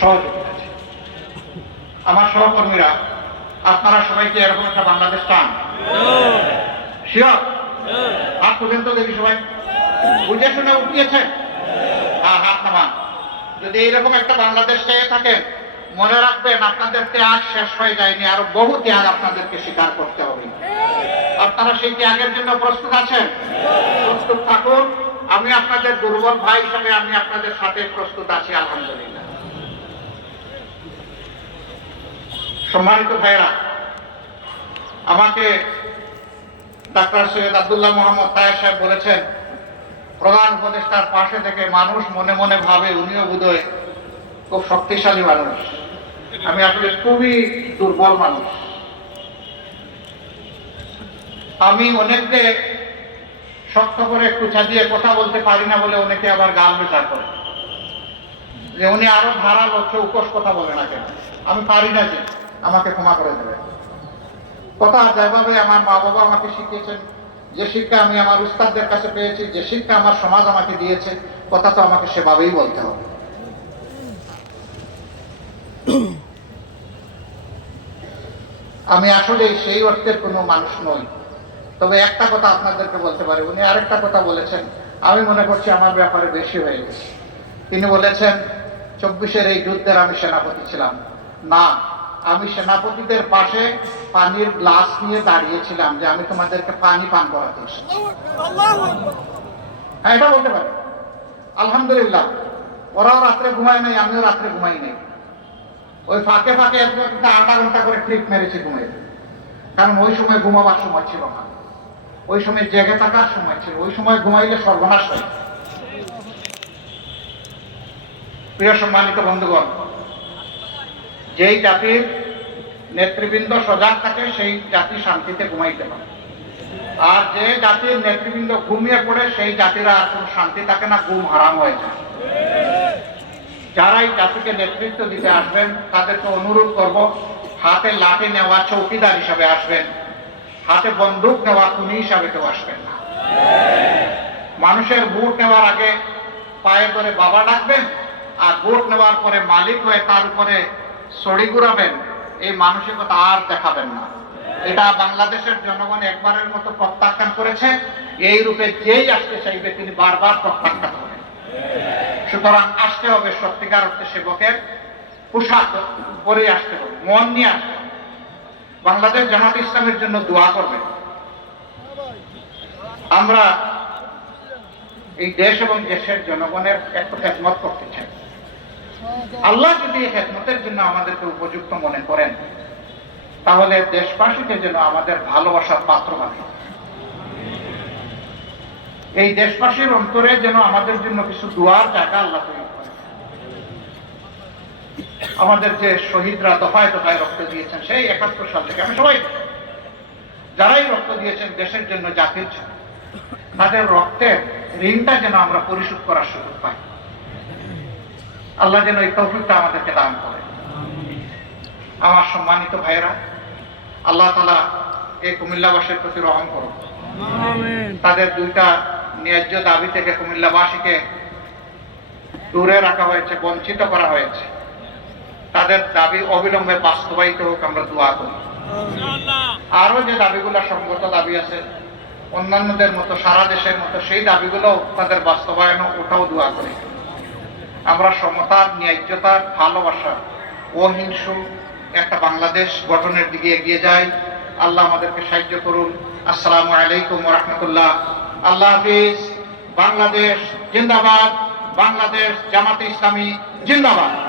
সহযোগিতা আছে। আমার সহকর্মীরা, আপনারা সবাইকে এরকম একটা বাংলাদেশ চান? শিওর? হাত তুলেন তো দেখি সবাই। বুঝে শুনে উঠিয়েছে হ্যাঁ হাত নামান। যদি এইরকম একটা বাংলাদেশ চেয়ে থাকেন, মনে রাখবেন আপনাদের ত্যাগ শেষ হয়ে যায়নি, আরও বহু ত্যাগ আপনাদেরকে স্বীকার করতে হবে। আপনারা সেই ত্যাগের জন্য প্রস্তুত আছেন? প্রস্তুত থাকুন। আমি আপনাদের দুর্বল ভাই হিসাবে আমি আপনাদের সাথে প্রস্তুত আছি, আলহামদুলিল্লাহ। সম্মানিত ভাইরা আমাকে ডাক্তার সৈয়দ আব্দুল্লাহ মোহাম্মদ তায়ের সাহেব বলেছেন, প্রধান উপদেষ্টার পাশে থেকে মানুষ মনে মনে ভাবে উনিও বোধহয় খুব শক্তিশালী মানুষ। আমি আসলে খুবই দুর্বল মানুষ। আমি অনেককে শক্ত করে কুচা দিয়ে কথা বলতে পারি না বলে অনেকে আবার গাল বেচার করে। যে উনি আরও ধারা ধারালো, চৌকস কথা বলে না কেন? আমি পারি না যে। আমাকে ক্ষমা করে দেবে। কথা যেভাবে আমার মা বাবা আমাকে শিখিয়েছেন, যে শিক্ষা আমি আমার উস্তাদদের কাছে পেয়েছি, যে শিক্ষা আমার সমাজ আমাকে দিয়েছে, কথা তো আমাকে সেভাবেই বলতে হবে। আমি আসলে সেই অর্থের কোনো মানুষ নই। তবে একটা কথা আপনাদেরকে বলতে পারি, উনি আরেকটা কথা বলেছেন, আমি মনে করছি আমার ব্যাপারে বেশি হয়ে গেছে। তিনি বলেছেন, চব্বিশের এই যুদ্ধের আমি সেনাপতি ছিলাম। না আমি সেনাপতিদের পাশে পানির গ্লাস নিয়ে দাঁড়িয়েছিলাম যে আমি তোমাদেরকে পানি পান করাতে হ্যাঁ এটা বলতে পারি। আলহামদুলিল্লাহ ওরাও রাত্রে ঘুমায় নাই আমিও রাত্রে ঘুমাই নাই। ওই ফাঁকে ফাঁকে আধা ঘণ্টা করে ট্রিপ মেরেছি ঘুমে কারণ ওই সময় ঘুমাবার সময় ছিল না। ওই সময় জেগে থাকার সময় ছিল। ওই সময় ঘুমাইলে সর্বনাশ হয়। প্রিয় সম্মানিত বন্ধুগণ যেই জাতির নেতৃবৃন্দ সজাগ থাকে, সেই জাতি শান্তিতে ঘুমাইতে পারে। আর যে জাতির নেতৃবৃন্দ ঘুমিয়ে পড়ে, সেই জাতিরা কোনো শান্তি থাকে না, ঘুম হারাম হয়ে যায়। যারা এই জাতিকে নেতৃত্ব দিতে আসবেন, তাদেরকে অনুরোধ করব, হাতে লাঠি নেওয়া চৌকিদার হিসাবে আসবেন, হাতে বন্দুক নেওয়া খুনি হিসাবে কেউ আসবেন না। মানুষের ভোট নেওয়ার আগে পায়ে ধরে বাবা ডাকবেন, আর ভোট নেওয়ার পরে মালিক হয়ে তার উপরে সড়ি ঘুরাবেন, এই মানসিকতা আর দেখাবেন না। এটা বাংলাদেশের জনগণ একবারের মতো প্রত্যাখ্যান করেছে, এই রূপে যেই আসতে চাইবে তিনি বারবার প্রত্যাখ্যান করেন সুতরাং আসতে হবে সত্যিকার অর্থে সেবকের পোশাক পরে আসতে হবে, মন নিয়ে আসতে হবে। বাংলাদেশ জামাত ইসলামের জন্য দোয়া করবে আমরা এই দেশ এবং দেশের জনগণের একটু খেদমত করতে চাই। আল্লাহ যদি এই খেদমতের জন্য আমাদেরকে উপযুক্ত মনে করেন, তাহলে দেশবাসীকে যেন আমাদের ভালোবাসার পাত্র বানায়। এই দেশবাসীর অন্তরে যেন আমাদের জন্য কিছু দুয়ার জায়গা আল্লাহ তৈরি আমাদের যে শহীদরা দফায় দফায় রক্ত দিয়েছেন, সেই একাত্তর সাল থেকে আমি সবাই যারাই রক্ত দিয়েছেন দেশের জন্য জাতির জন্য, তাদের রক্তের ঋণটা যেন আমরা পরিশোধ করার সুযোগ পাই। আল্লাহ যেন এই তৌফিকটা আমাদেরকে দান করে। আমার সম্মানিত ভাইয়েরা আল্লাহ তালা এই কুমিল্লাবাসীর প্রতি রহম করুন। তাদের দুইটা ন্যায্য দাবি থেকে কুমিল্লাবাসীকে দূরে রাখা হয়েছে বঞ্চিত করা হয়েছে। তাদের দাবি অবিলম্বে বাস্তবায়িত হোক আমরা দোয়া করি। আরও যে দাবিগুলো সঙ্গত দাবি আছে অন্যান্যদের মতো সারা দেশের মতো সেই দাবিগুলো তাদের বাস্তবায়ন ওটাও দোয়া করি। আমরা সমতার ন্যায্যতার ভালোবাসা অহিংস একটা বাংলাদেশ গঠনের দিকে এগিয়ে যাই। আল্লাহ আমাদেরকে সাহায্য করুন। আসসালামু আলাইকুম রহমতুল্লাহ। আল্লাহ হাফিজ। বাংলাদেশ জিন্দাবাদ। বাংলাদেশ জামাতে ইসলামী জিন্দাবাদ।